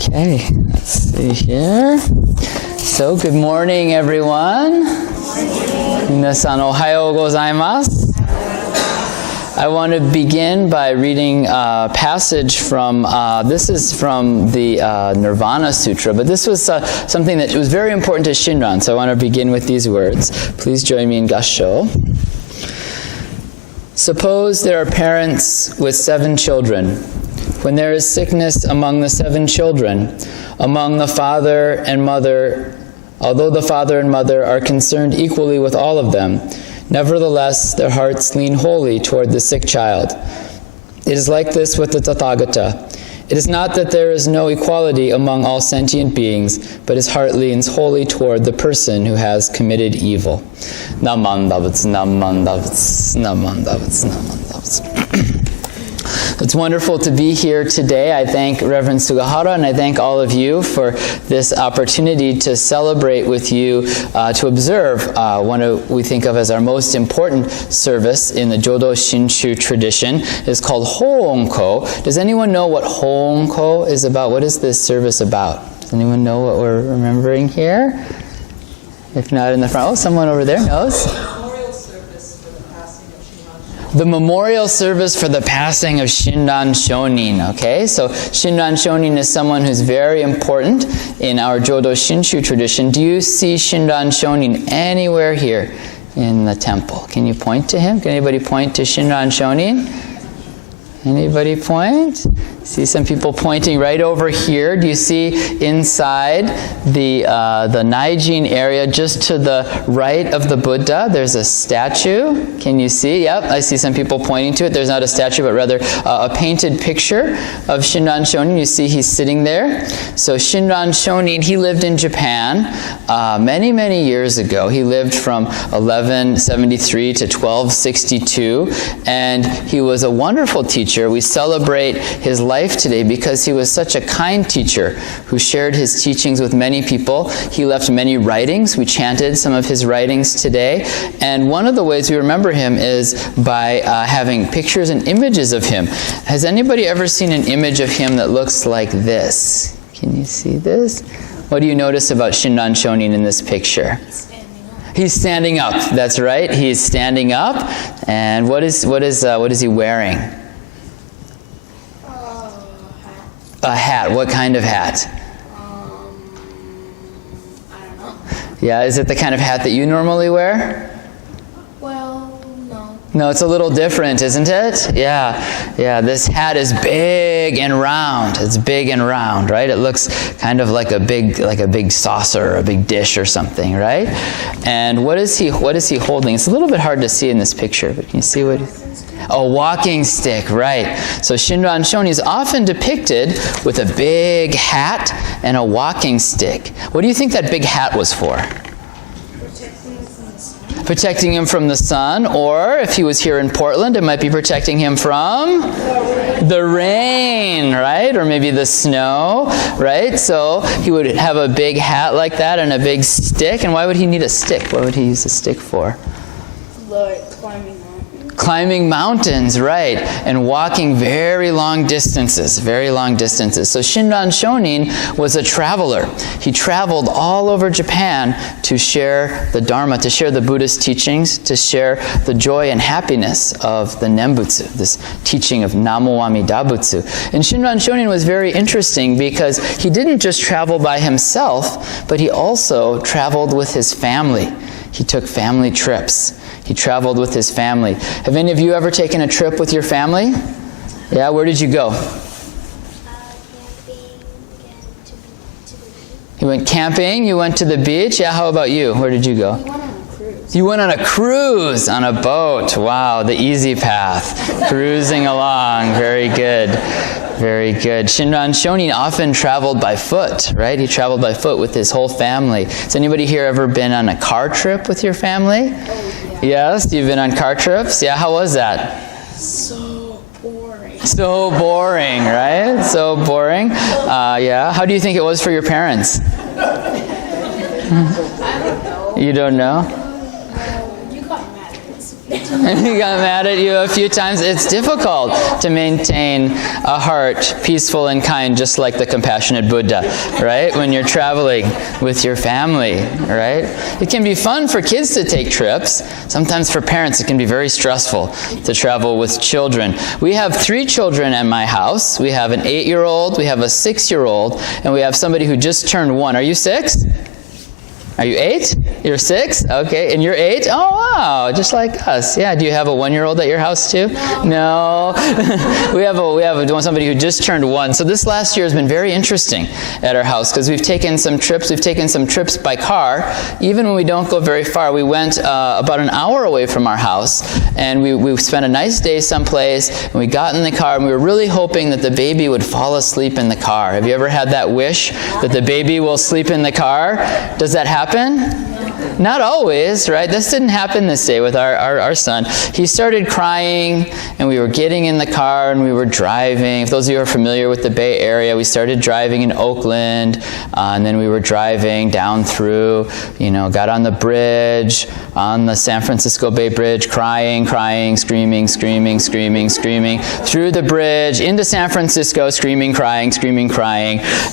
Okay, let's see here. So, good morning, everyone. Minasan ohayou gozaimasu. I want to begin by reading a passage from, this is from the Nirvana Sutra, but this was something that was very important to Shinran, so I want to begin with these words. Please join me in Gassho. Suppose there are parents with 7 children. When there is sickness among the 7 children, among the father and mother, although the father and mother are concerned equally with all of them, nevertheless their hearts lean wholly toward the sick child. It is like this with the Tathagata. It is not that there is no equality among all sentient beings, but his heart leans wholly toward the person who has committed evil. Namandavats, namandavats, namandavats, namandavats. It's wonderful to be here today. I thank Reverend Sugahara and I thank all of you for this opportunity to celebrate with you, to observe we think of as our most important service in the Jodo Shinshu tradition. It's called Ho-Onko. Does anyone know what Ho-Onko is about? What is this service about? Does anyone know what we're remembering here? If not, in the front. Oh, someone over there knows. The memorial service for the passing of Shinran Shonin. Okay, so Shinran Shonin is someone who's very important in our Jodo Shinshu tradition. Do you see Shinran Shonin anywhere here in the temple? Can you point to him? Can anybody point to Shinran Shonin? Anybody point? See some people pointing right over here. Do you see inside the Naijin area, just to the right of the Buddha, there's a statue? Can you see? Yep, I see some people pointing to it. There's not a statue, but rather a painted picture of Shinran Shonin. You see he's sitting there. So Shinran Shonin, he lived in Japan many, many years ago. He lived from 1173 to 1262, and he was a wonderful teacher. We celebrate his life today because he was such a kind teacher who shared his teachings with many people. He left many writings. We chanted some of his writings today. And one of the ways we remember him is by having pictures and images of him. Has anybody ever seen an image of him that looks like this? Can you see this? What do you notice about Shinran Shonin in this picture? He's standing up. That's right. He's standing up. And what is he wearing? A hat. What kind of hat? I don't know. Yeah, is it the kind of hat that you normally wear? Well, no. No, it's a little different, isn't it? Yeah, this hat is big and round. It's big and round, right? It looks kind of like a big saucer, or a big dish or something, right? And what is he holding? It's a little bit hard to see in this picture, but can you see what? A walking stick, right. So Shinran Shonin is often depicted with a big hat and a walking stick. What do you think that big hat was for? Protecting him from the sun, or if he was here in Portland, it might be protecting him from the rain, right? Or maybe the snow, right? So he would have a big hat like that and a big stick. And why would he need a stick? What would he use a stick for? Like climbing mountains, right, and walking very long distances. So Shinran Shonin was a traveler. He traveled all over Japan to share the Dharma, to share the Buddhist teachings, to share the joy and happiness of the Nembutsu, this teaching of Namo Amida Butsu. And Shinran Shonin was very interesting because he didn't just travel by himself, but he also traveled with his family. He took family trips. He traveled with his family. Have any of you ever taken a trip with your family? Yeah, where did you go? Camping and to the beach. You went camping, you went to the beach. Yeah, how about you? Where did you go? We went on a cruise. You went on a cruise, on a boat. Wow, the easy path. Cruising along. Very good. Very good. Shinran Shonin often traveled by foot, right? He traveled by foot with his whole family. Has anybody here ever been on a car trip with your family? Oh, yeah. Yes, you've been on car trips? Yeah, how was that? So boring. So boring, right? So boring. Yeah. How do you think it was for your parents? I don't know. You don't know? You got mad at us. He got mad at you a few times. It's difficult to maintain a heart peaceful and kind, just like the compassionate Buddha, right? When you're traveling with your family, right? It can be fun for kids to take trips. Sometimes for parents, it can be very stressful to travel with children. We have 3 children at my house. We have an 8-year-old, we have a 6-year-old, and we have somebody who just turned 1. Are you 6? Are you 8? You're 6? Okay. And you're 8? Oh, wow. Just like us. Yeah. Do you have a 1-year-old at your house too? No. we have somebody who just turned 1. So this last year has been very interesting at our house because we've taken some trips. We've taken some trips by car. Even when we don't go very far, we went about an hour away from our house, and we spent a nice day someplace, and we got in the car, and we were really hoping that the baby would fall asleep in the car. Have you ever had that wish that the baby will sleep in the car? Does that happen? Not always, right? This didn't happen this day with our son. He started crying, and we were getting in the car, and we were driving. If those of you are familiar with the Bay Area, we started driving in Oakland, and then we were driving down through, got on the bridge, on the San Francisco Bay Bridge, crying, screaming, through the bridge, into San Francisco, screaming, crying.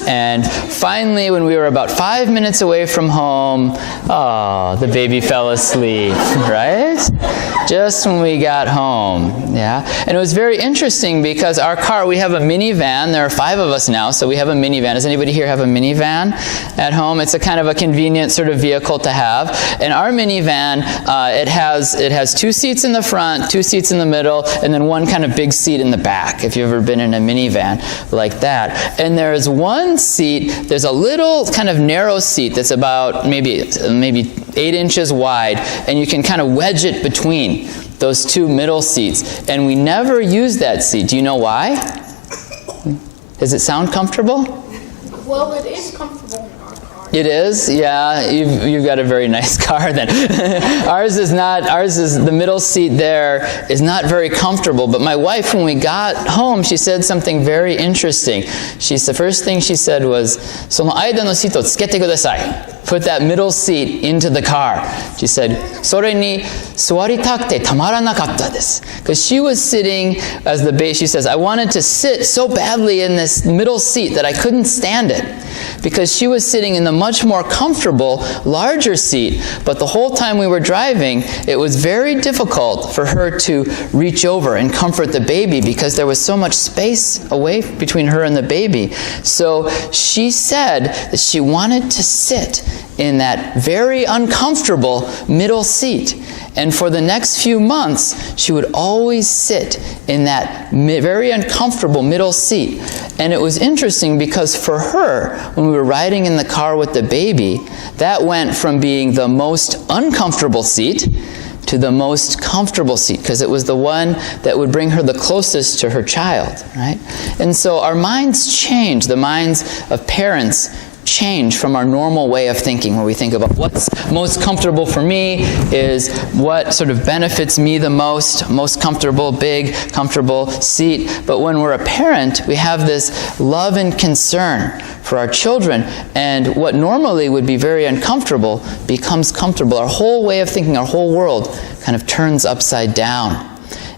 And finally, when we were about 5 minutes away from home, the baby fell asleep, right? Just when we got home, yeah? And it was very interesting because our car, we have a minivan. There are 5 of us now, so we have a minivan. Does anybody here have a minivan at home? It's a kind of a convenient sort of vehicle to have. And our minivan, it has 2 seats in the front, 2 seats in the middle, and then 1 kind of big seat in the back, if you've ever been in a minivan like that. And there's 1 seat, there's a little kind of narrow seat that's about maybe 8 inches wide, and you can kind of wedge it between those 2 middle seats. And we never use that seat. Do you know why? Does it sound comfortable? Well, it is comfortable in our car. It is? Yeah, you've got a very nice car then. Ours is the middle seat there is not very comfortable. But my wife, when we got home, she said something very interesting. The first thing she said was, その間のシートをつけてください. Put that middle seat into the car. She said, それに座りたくてたまらなかったです. Because she was sitting as the base, she says, I wanted to sit so badly in this middle seat that I couldn't stand it. Because she was sitting in the much more comfortable, larger seat, but the whole time we were driving, it was very difficult for her to reach over and comfort the baby because there was so much space away between her and the baby. So she said that she wanted to sit in that very uncomfortable middle seat. And for the next few months, she would always sit in that very uncomfortable middle seat. And it was interesting because for her, when we were riding in the car with the baby, that went from being the most uncomfortable seat to the most comfortable seat, because it was the one that would bring her the closest to her child, right? And so our minds change, the minds of parents change from our normal way of thinking, where we think about what's most comfortable for me is what sort of benefits me the most comfortable, big, comfortable seat. But when we're a parent, we have this love and concern for our children, and what normally would be very uncomfortable becomes comfortable. Our whole way of thinking, our whole world kind of turns upside down.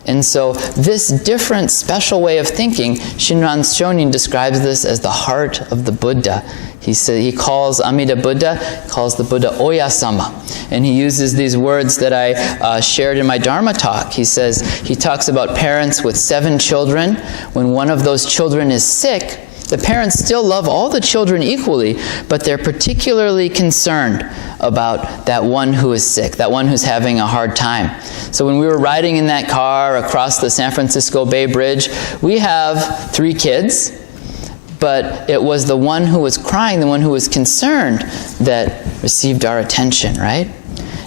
And so this different, special way of thinking, Shinran Shonin describes this as the heart of the Buddha. He calls Amida Buddha, calls the Buddha Oya-sama. And he uses these words that I shared in my Dharma talk. He talks about parents with 7 children. When one of those children is sick, the parents still love all the children equally, but they're particularly concerned about that one who is sick, that one who's having a hard time. So when we were riding in that car across the San Francisco Bay Bridge, we have 3 kids, but it was the one who was crying, the one who was concerned, that received our attention, right?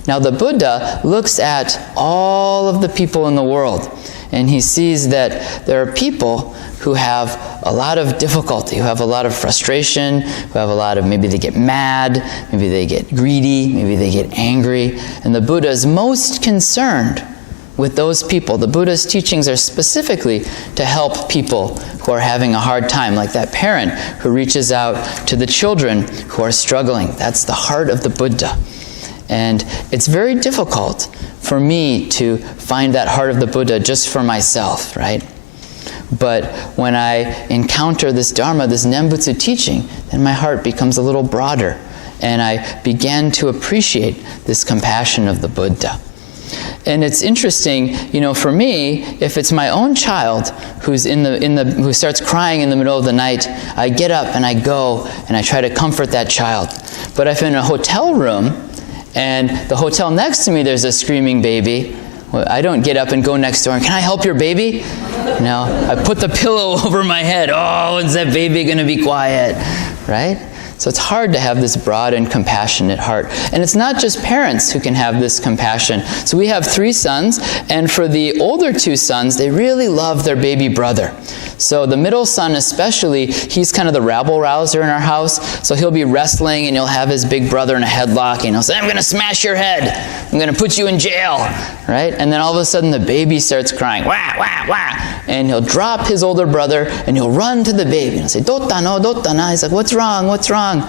Now the Buddha looks at all of the people in the world, and he sees that there are people who have a lot of difficulty, who have a lot of frustration, who have a lot of, maybe they get mad, maybe they get greedy, maybe they get angry. And the Buddha is most concerned with those people. The Buddha's teachings are specifically to help people who are having a hard time, like that parent who reaches out to the children who are struggling. That's the heart of the Buddha. And it's very difficult for me to find that heart of the Buddha just for myself, right? But when I encounter this Dharma, this Nembutsu teaching, then my heart becomes a little broader. And I began to appreciate this compassion of the Buddha. And it's interesting, for me, if it's my own child who's who starts crying in the middle of the night, I get up and I go and I try to comfort that child. But if in a hotel room and the hotel next to me there's a screaming baby, well, I don't get up and go next door and, can I help your baby? I put the pillow over my head. Oh, is that baby going to be quiet? Right? So it's hard to have this broad and compassionate heart. And it's not just parents who can have this compassion. So we have 3 sons, and for the older 2 sons, they really love their baby brother. So the middle son especially, he's kind of the rabble-rouser in our house. So he'll be wrestling, and he'll have his big brother in a headlock, and he'll say, I'm going to smash your head. I'm going to put you in jail. Right? And then all of a sudden the baby starts crying, wah, wah, wah. And he'll drop his older brother, and he'll run to the baby, and he'll say, Dotta no, Dotta na. He's like, what's wrong? What's wrong?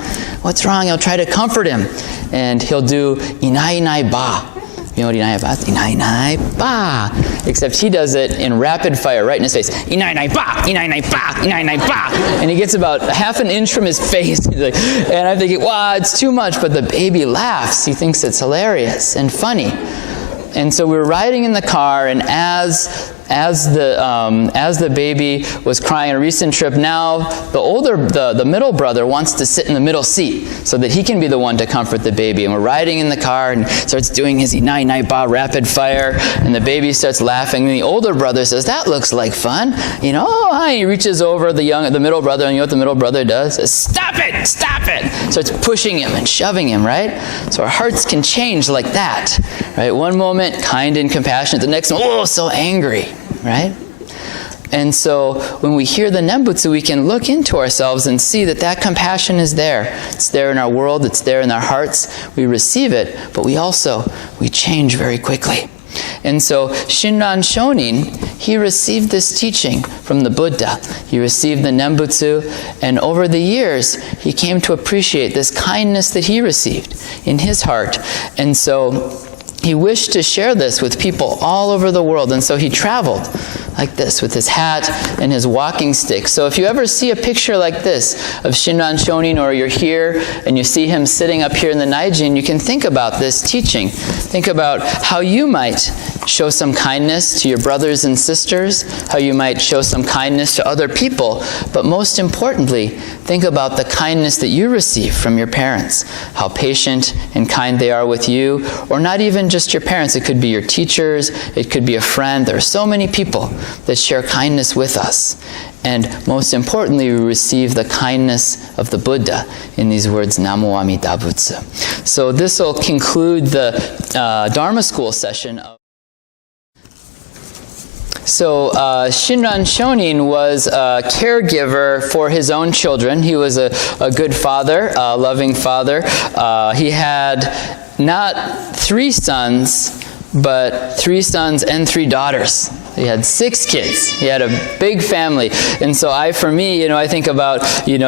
What's wrong? He'll try to comfort him. And he'll do inai inai ba. You know what inai ba is? Inai inai ba. Except he does it in rapid fire, right in his face. Inai inai ba, inai inai ba, inai inai ba. And he gets about half an inch from his face. He's like, and I'm thinking, wow, it's too much. But the baby laughs. He thinks it's hilarious and funny. And so we were riding in the car, and as the baby was crying on a recent trip, now the middle brother wants to sit in the middle seat so that he can be the one to comfort the baby. And we're riding in the car, and starts doing his inai inai ba rapid fire, and the baby starts laughing. And the older brother says, that looks like fun. He reaches over the middle brother, and you know what the middle brother does? Says, stop it, stop it. Starts pushing him and shoving him, right? So our hearts can change like that, right? One moment, kind and compassionate. The next one, oh, so angry. Right? And so when we hear the Nembutsu, we can look into ourselves and see that compassion is there. It's there in our world. It's there in our hearts. We receive it, but we change very quickly. And so Shinran Shonin, he received this teaching from the Buddha. He received the Nembutsu, and over the years, he came to appreciate this kindness that he received in his heart. And so he wished to share this with people all over the world, and so he traveled like this with his hat and his walking stick. So if you ever see a picture like this of Shinran Shonin, or you're here and you see him sitting up here in the Naijin, you can think about this teaching. Think about how you might show some kindness to your brothers and sisters, how you might show some kindness to other people, but most importantly, think about the kindness that you receive from your parents, how patient and kind they are with you, or not even just your parents. It could be your teachers, it could be a friend. There are so many people that share kindness with us. And most importantly, we receive the kindness of the Buddha in these words, Namo Amida Butsu. So this will conclude the Dharma school session. So Shinran Shonin was a caregiver for his own children. He was a good father, a loving father. He had not 3 sons, but 3 sons and 3 daughters. He had 6 kids. He had a big family. And so I think about,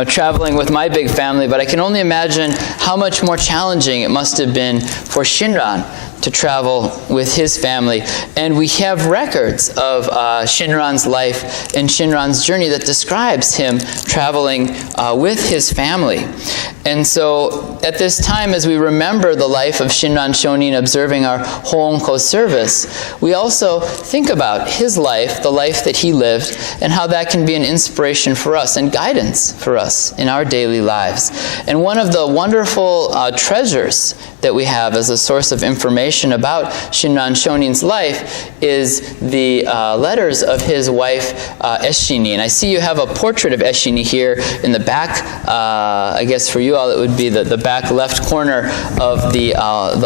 traveling with my big family, but I can only imagine how much more challenging it must have been for Shinran to travel with his family. And we have records of Shinran's life and Shinran's journey that describes him traveling with his family. And so at this time, as we remember the life of Shinran Shonin, observing our Ho-Onko service, we also think about his life, the life that he lived, and how that can be an inspiration for us and guidance for us in our daily lives. And one of the wonderful treasures that we have as a source of information about Shinran Shonin's life is the letters of his wife, Eshini. And I see you have a portrait of Eshini here in the back. I guess for you all it would be the back left corner of the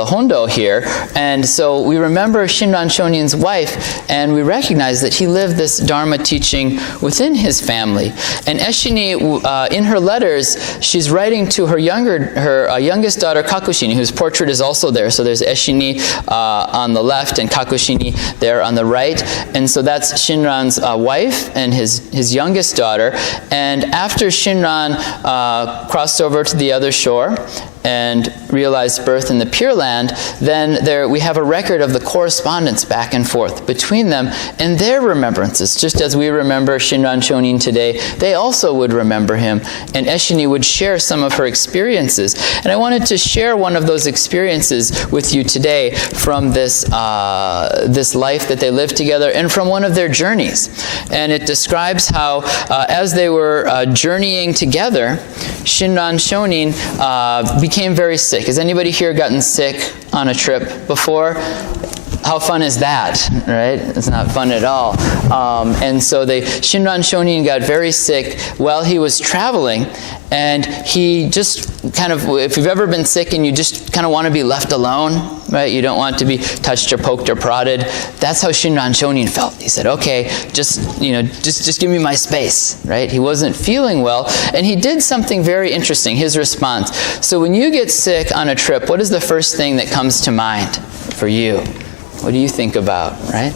Hondo here. And so we remember Shinran Shonin's wife, and we recognize that he lived this Dharma teaching within his family. And Eshini, in her letters, she's writing to her youngest daughter, Kakushini, whose portrait is also there. So there's Eshini on the left and Kakushini there on the right. And so that's Shinran's wife and his youngest daughter. And after Shinran crossed over to the other shore and realized birth in the Pure Land, then we have a record of the correspondence back and forth between them and their remembrances. Just as we remember Shinran Shonin today, they also would remember him, and Eshini would share some of her experiences. And I wanted to share one of those experiences with you today from this life that they lived together and from one of their journeys. And it describes how as they were journeying together, Shinran Shonin became very sick. Has anybody here gotten sick on a trip before? How fun is that, right? It's not fun at all. And so Shinran Shonin got very sick while he was traveling, and he just kind of, if you've ever been sick and you just kind of want to be left alone, right? You don't want to be touched or poked or prodded. That's how Shinran Shonin felt. He said, okay, just give me my space, right? He wasn't feeling well, and he did something very interesting, his response. So when you get sick on a trip, what is the first thing that comes to mind for you? What do you think about, right?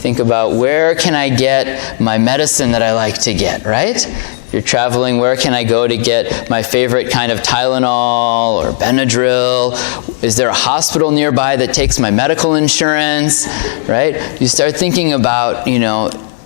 Think about, where can I get my medicine that I like to get, right? If you're traveling, where can I go to get my favorite kind of Tylenol or Benadryl? Is there a hospital nearby that takes my medical insurance, right? You start thinking about,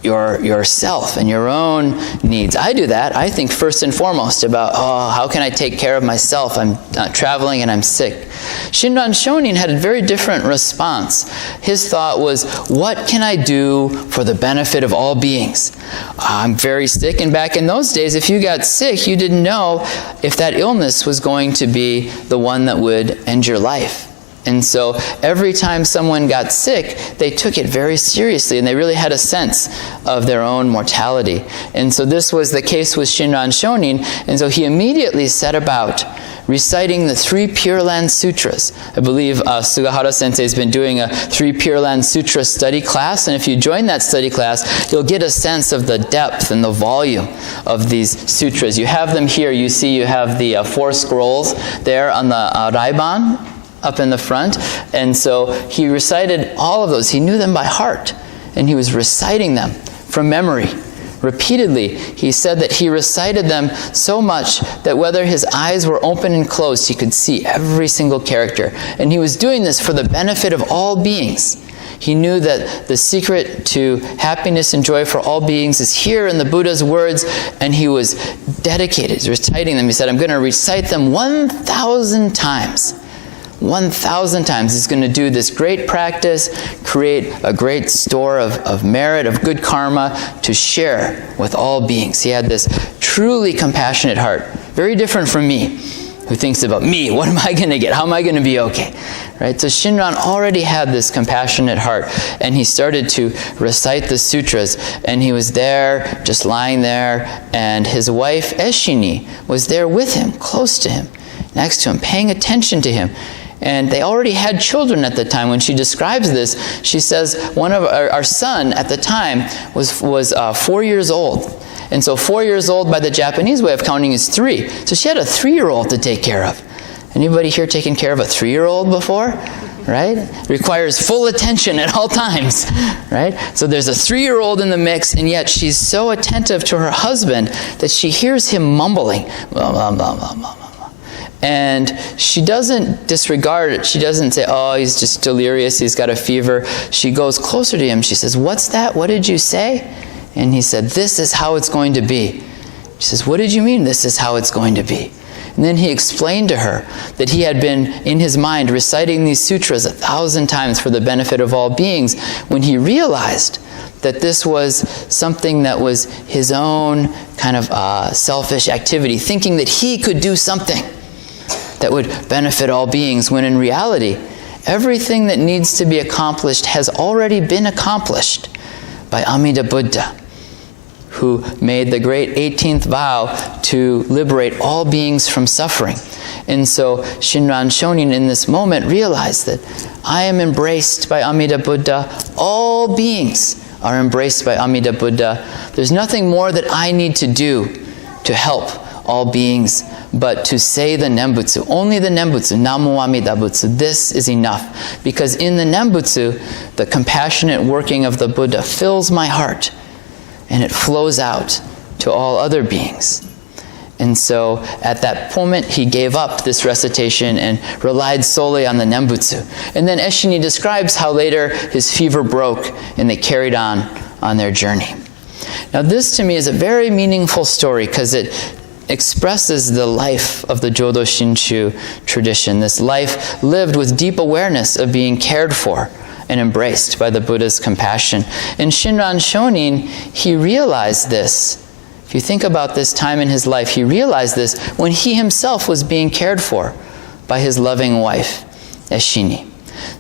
yourself and your own needs. I do that. I think first and foremost about, how can I take care of myself? I'm traveling and I'm sick. Shinran Shonin had a very different response. His thought was, what can I do for the benefit of all beings? I'm very sick, and back in those days, if you got sick, you didn't know if that illness was going to be the one that would end your life. And so every time someone got sick, they took it very seriously, and they really had a sense of their own mortality. And so this was the case with Shinran Shonin, and so he immediately set about reciting the 3 Pure Land Sutras. I believe Sugahara Sensei has been doing a 3 Pure Land Sutra study class, and if you join that study class, you'll get a sense of the depth and the volume of these sutras. You have them here. You see you have the 4 scrolls there on the Raiban, up in the front. And so he recited all of those. He knew them by heart, and he was reciting them from memory repeatedly. He said that he recited them so much that whether his eyes were open and closed, he could see every single character. And he was doing this for the benefit of all beings. He knew that the secret to happiness and joy for all beings is here in the Buddha's words, and he was dedicated to reciting them. He said, I'm going to recite them 1,000 times. 1,000 times. He's going to do this great practice, create a great store of merit, of good karma to share with all beings. He had this truly compassionate heart, very different from me, who thinks about me. What am I going to get? How am I going to be okay? Right? So Shinran already had this compassionate heart, and he started to recite the sutras, and he was there, just lying there, and his wife Eshini was there with him, close to him, next to him, paying attention to him. And they already had children at the time. When she describes this, she says one of our son at the time was 4 years old. And so 4 years old by the Japanese way of counting is 3. So she had a 3-year-old to take care of. Anybody here taken care of a 3-year-old before? Right? Requires full attention at all times. Right? So there's a 3-year-old in the mix, and yet she's so attentive to her husband that she hears him mumbling, blah, blah, blah, blah, blah. And she doesn't disregard it. She doesn't say, oh, he's just delirious, he's got a fever. She goes closer to him. She says, what's that? What did you say? And he said, this is how it's going to be. She says, what did you mean, this is how it's going to be? And then he explained to her that he had been, in his mind, reciting these sutras 1,000 times for the benefit of all beings, when he realized that this was something that was his own kind of selfish activity, thinking that he could do something that would benefit all beings, when in reality, everything that needs to be accomplished has already been accomplished by Amida Buddha, who made the great 18th vow to liberate all beings from suffering. And so Shinran Shonin in this moment realized that I am embraced by Amida Buddha. All beings are embraced by Amida Buddha. There's nothing more that I need to do to help all beings, but to say the Nembutsu, only the Nembutsu, Namo Amida Butsu. This is enough, because in the Nembutsu, the compassionate working of the Buddha fills my heart, and it flows out to all other beings. And so at that moment, he gave up this recitation and relied solely on the Nembutsu. And then Eshini describes how later his fever broke and they carried on their journey. Now this to me is a very meaningful story because it expresses the life of the Jodo Shinshu tradition, this life lived with deep awareness of being cared for and embraced by the Buddha's compassion. And Shinran Shonin, he realized this. If you think about this time in his life, he realized this when he himself was being cared for by his loving wife, Eshini.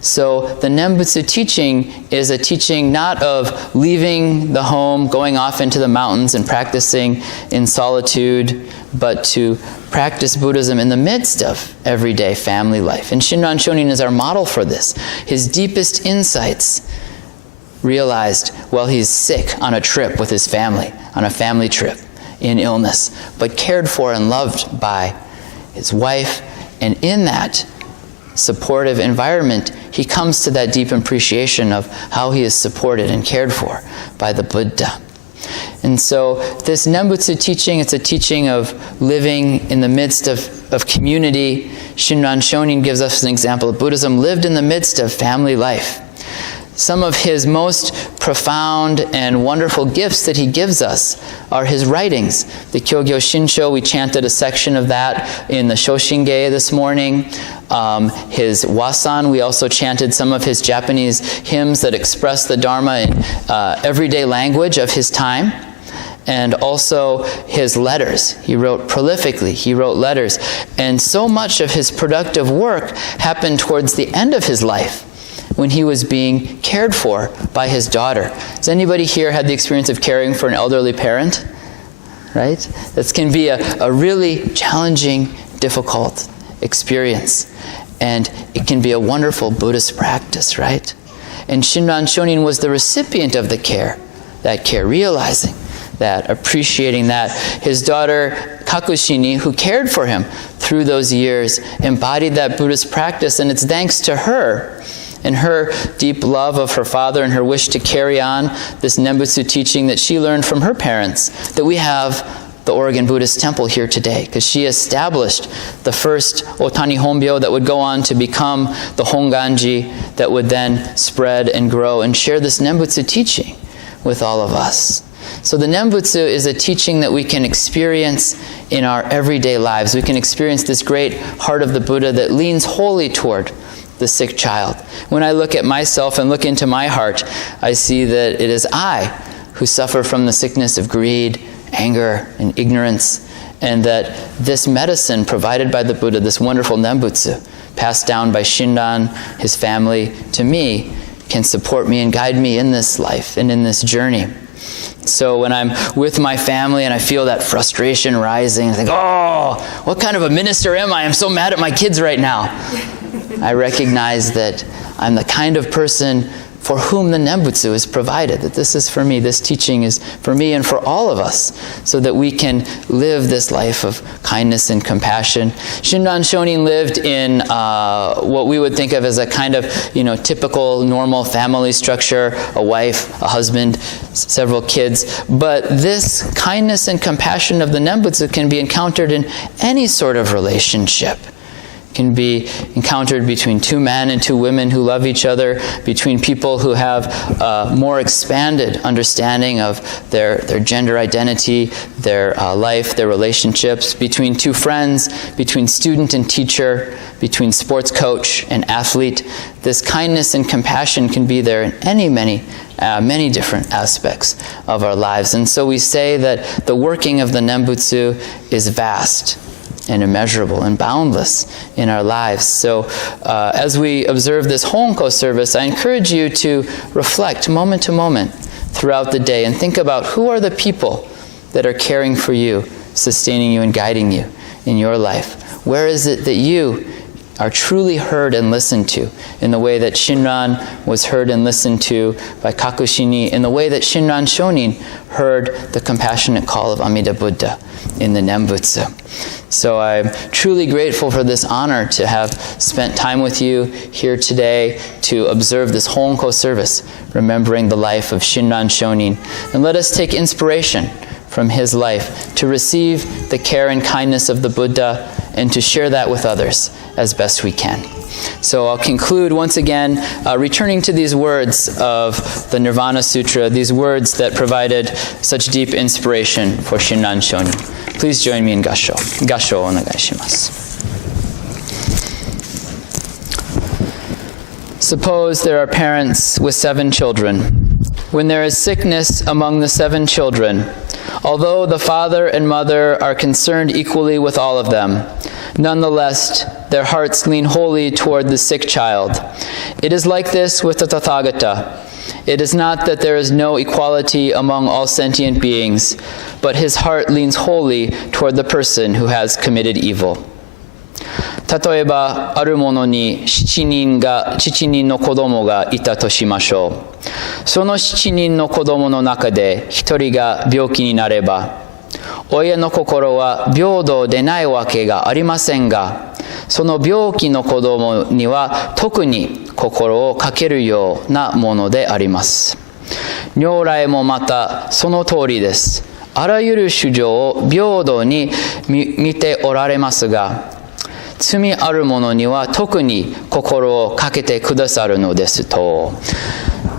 So the Nembutsu teaching is a teaching not of leaving the home, going off into the mountains and practicing in solitude, but to practice Buddhism in the midst of everyday family life. And Shinran Shonin is our model for this. His deepest insights realized while he's sick on a trip with his family, on a family trip in illness, but cared for and loved by his wife. And in that supportive environment, he comes to that deep appreciation of how he is supported and cared for by the Buddha. And so this Nembutsu teaching, it's a teaching of living in the midst of community. Shinran Shonin gives us an example of Buddhism lived in the midst of family life. Some of his most profound and wonderful gifts that he gives us are his writings. The Kyogyo Shinsho, we chanted a section of that in the Shoshinge this morning. His Wasan, we also chanted some of his Japanese hymns that express the Dharma in everyday language of his time. And also his letters. He wrote prolifically. He wrote letters. And so much of his productive work happened towards the end of his life, when he was being cared for by his daughter. Has anybody here had the experience of caring for an elderly parent? Right? This can be a really challenging, difficult experience. And it can be a wonderful Buddhist practice, right? And Shinran Shonin was the recipient of that care, realizing that, appreciating that. His daughter, Kakushini, who cared for him through those years, embodied that Buddhist practice, and it's thanks to her and her deep love of her father and her wish to carry on this Nembutsu teaching that she learned from her parents, that we have the Oregon Buddhist Temple here today, because she established the first Otani Honbyo that would go on to become the Hongwanji that would then spread and grow and share this Nembutsu teaching with all of us. So the Nembutsu is a teaching that we can experience in our everyday lives. We can experience this great heart of the Buddha that leans wholly toward the sick child. When I look at myself and look into my heart, I see that it is I who suffer from the sickness of greed, anger, and ignorance, and that this medicine provided by the Buddha, this wonderful Nembutsu, passed down by Shinran, his family, to me, can support me and guide me in this life and in this journey. So when I'm with my family and I feel that frustration rising, I think, oh, what kind of a minister am I? I'm so mad at my kids right now. I recognize that I'm the kind of person for whom the Nembutsu is provided, that this is for me, this teaching is for me and for all of us, so that we can live this life of kindness and compassion. Shinran Shonin lived in what we would think of as a kind of, typical, normal family structure, a wife, a husband, several kids. But this kindness and compassion of the Nembutsu can be encountered in any sort of relationship. Can be encountered between two men and two women who love each other, between people who have a more expanded understanding of their gender identity, their life, their relationships, between two friends, between student and teacher, between sports coach and athlete. This kindness and compassion can be there in many different aspects of our lives. And so we say that the working of the Nembutsu is vast and immeasurable and boundless in our lives. So as we observe this Ho-Onko service, I encourage you to reflect moment to moment throughout the day and think about who are the people that are caring for you, sustaining you and guiding you in your life. Where is it that you are truly heard and listened to in the way that Shinran was heard and listened to by Kakushini, in the way that Shinran Shonin heard the compassionate call of Amida Buddha in the Nembutsu. So I'm truly grateful for this honor to have spent time with you here today to observe this Ho-Onko service, remembering the life of Shinran Shonin. And let us take inspiration from his life to receive the care and kindness of the Buddha and to share that with others as best we can. So I'll conclude once again, returning to these words of the Nirvana Sutra, these words that provided such deep inspiration for Shinran Shonin. Please join me in Gasho. Gasho onagai shimasu. Suppose there are parents with 7 children. When there is sickness among the 7 children, although the father and mother are concerned equally with all of them, nonetheless, their hearts lean wholly toward the sick child. It is like this with the Tathagata. It is not that there is no equality among all sentient beings, but his heart leans wholly toward the person who has committed evil. 例えば、ある者に7人の子供がいたとしましょう。その7人の子供の中で1人が病気になれば、親の心は平等でないわけがありませんが、その病気の子供には特に心をかけるようなものであります。如来もまたその通りです。あらゆる衆生を平等に見ておられますが、罪ある者には特に心をかけてくださるのですと。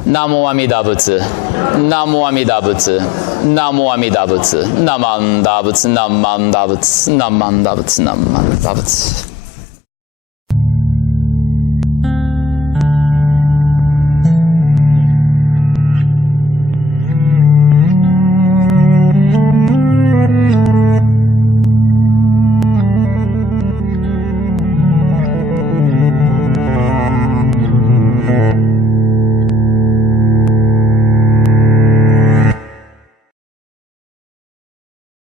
ナモ阿弥陀仏、ナモ阿弥陀仏、ナモ阿弥陀仏、ナマンダ仏、ナマンダ仏、ナマンダ仏、ナマンダ仏。